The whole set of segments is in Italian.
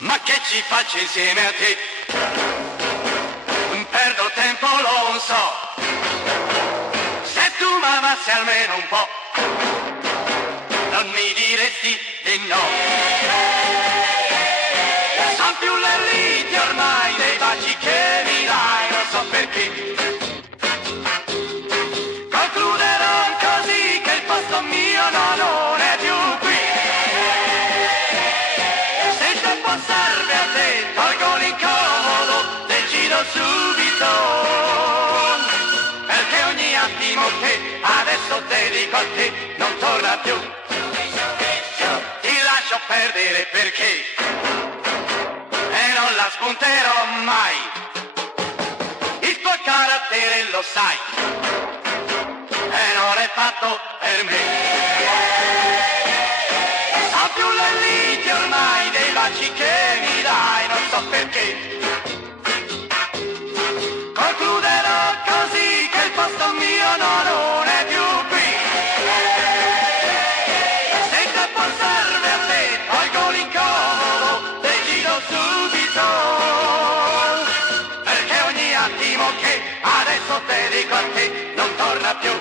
Ma che ci faccio insieme a te? Perdo tempo, lo so. Se tu m'amassi almeno un po', non mi diresti di no. Son più le liti ormai dei baci che mi dai, non so perché. Concluderò così che il posto mio no, non è più qui. Se il tempo serve a te, tolgo l'incomodo, decido subito. Perché ogni attimo che adesso dedico a te non torna più. Ti lascio perdere perché e non la spunterò mai. Il tuo carattere lo sai e non è fatto per me. Sono più le liti ormai dei baci che mi dai, non so perché. Concluderò così che il posto mio no, non è più qui. Se il tempo serve a te, tolgo l'incomodo, decido subito. Perché ogni attimo che adesso dedico a te non torna più.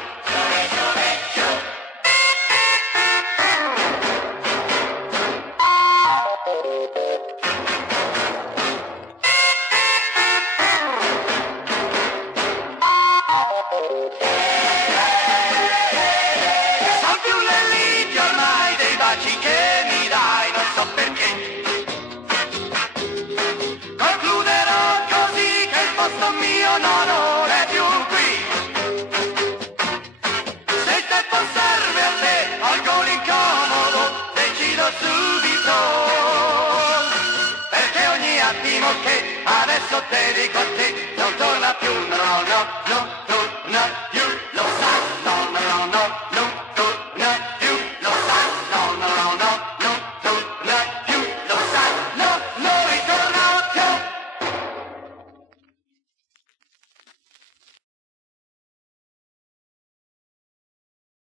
Son più le liti ormai dei baci che mi dai, non so perché. Concluderò così che il posto mio no, non è più qui. Se il tempo serve a te, tolgo l'incomodo, decido subito. Perché ogni attimo che adesso dedico a te non torna più, no, no, no, no, no.